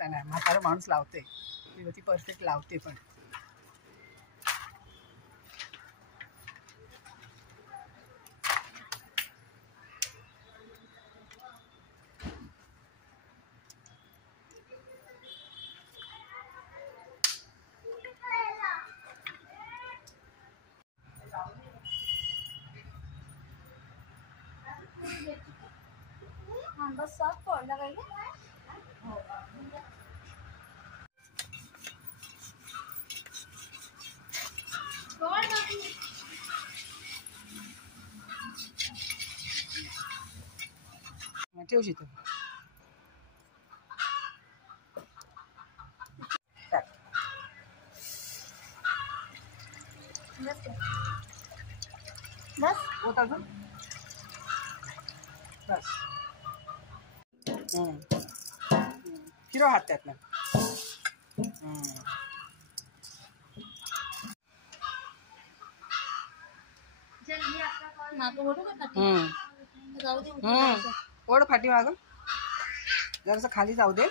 नाही, म्हातारा माणूस लावते ती परफेक्ट लावते पण बस सब पडला काही ठेवू शकतो बस होत अजून बस फिरव हात त्यातनं ओढ फाटी मागं जरासं खाली जाऊ दे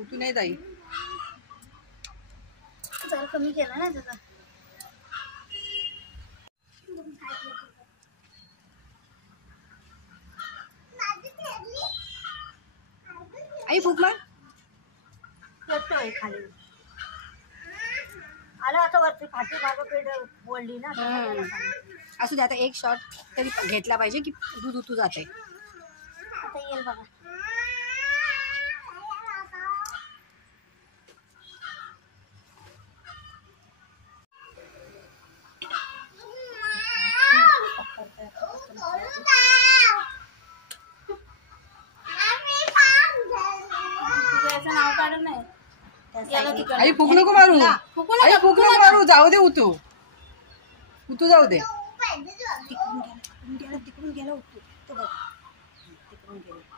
उठू नाही जाई जरा कमी केला ना त्याचा आई फूक मार खाली आलं आता वरती फाटी मागं पेट बोलली ना असू दे आता एक शॉट तरी घेतला पाहिजे की दूध उतू जाते आता येईल बघा नाव काढून नाही आई फूक नको मारू आई फूक नको मारू जाऊ दे उतू उतू जाऊ दे तिकडून गेला उतू तो बघ तिकडून गेला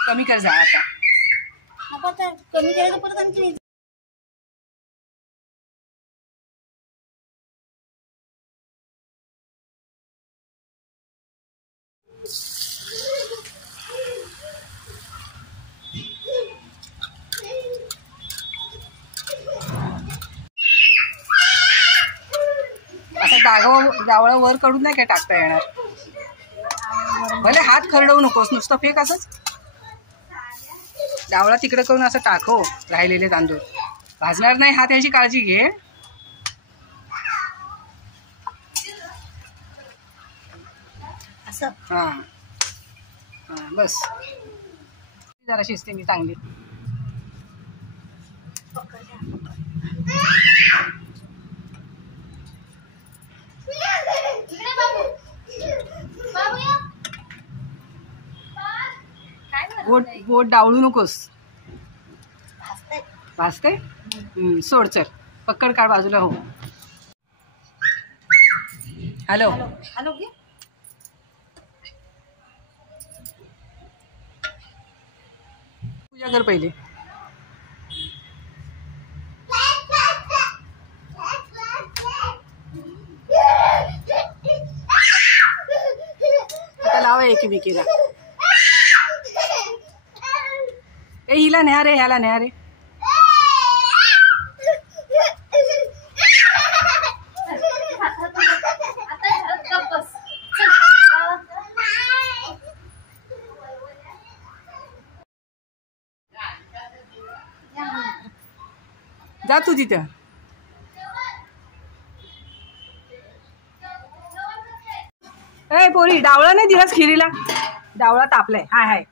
कमी कर जा आता नको तर कमी केलं तर परत आणखी असं डावळा वर कडून नाही काय टाकता येणार भले हात खरडवू नकोस नुसतं फेक असंच डावळा तिकडे करून असं टाकव राहिलेले तांदूळ भाजणार नाही हात याची काळजी घे असं हा बस जरा शिस्तीने चांगली बोट डावळू नकोस भाजते सोड चल पक्कड काढ बाजूला हो हॅलो हॅलो पूजा कर पहिले आता लावा एकीमेकीला ए हिला न्या रे ह्याला न्या रे जा तू तिथं ए पोरी डावळा नाही दिलास खिरीला डावळा तापलाय हाय हाय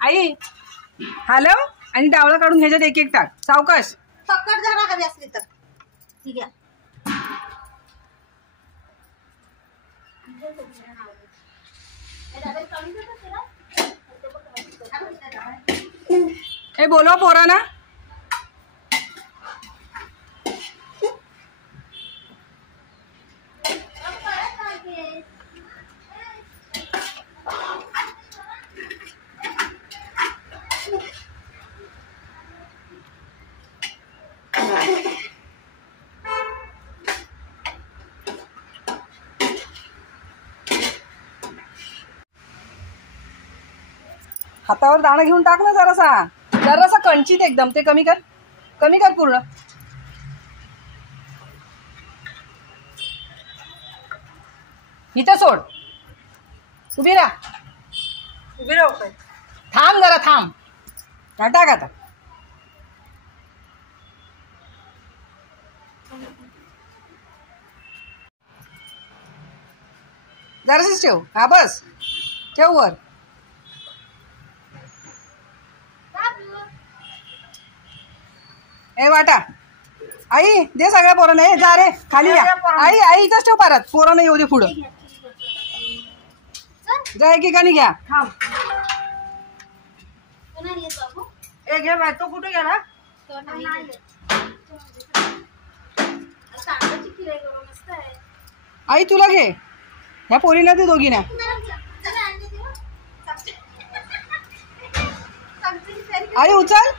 आई हॅलो आणि डावळा काढून ह्याच्यात एक एक टाक सावकाश पकड जरा हवी असली तर ठीक आहे ए बोलवा पोरांना. हातावर दाणं घेऊन टाक ना जरासा कंचित एकदम. ते कमी कर पूर्ण. इथं सोड. उभी राह. थांब जरा थांब. टाक आता. जरासच ठेव. हा बस ठेव वर. ए वाटा. आई दे सगळ्या पोरांना. ए जा रे खाली या. आई इथंच ठेव परत. पोरांना येऊ दे पुढं. जा एकेकाने घ्या. ए घे बाय. तो कुठे गेला? आई तुला घे. ह्या पोरींना ते दोघींना. आई उचल.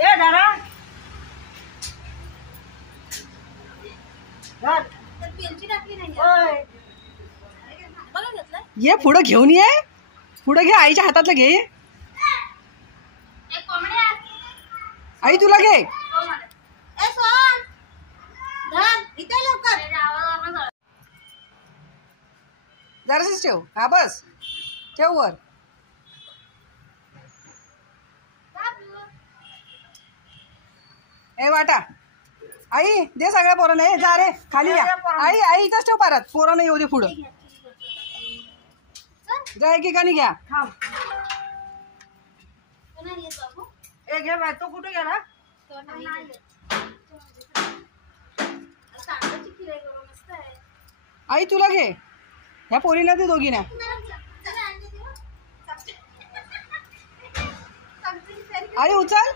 ए दादा ये पुढं घेऊन ये. पुढं घे. आईच्या हातातलं घे. आई तुला घे. जरासच ठेव. हा बस ठेव वर. ए वाटा. आई दे सगळ्या पोरांना. ए जा रे खाली या. आई इथंच ठेव परत. पोरांना येऊ दे पुढं. जा एकेकाने घ्या. ए घे बाय. तो कुठे गेला? आई तुला घे. ह्या पोरींना ते दोघींना. आई उचल.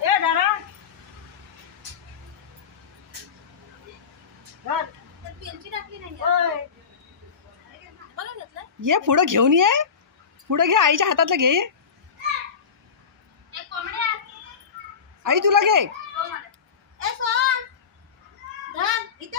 ए दादा ये पुढं घेऊन ये. पुढं घे. आईच्या हातातलं घे. आई तुला घे. इथे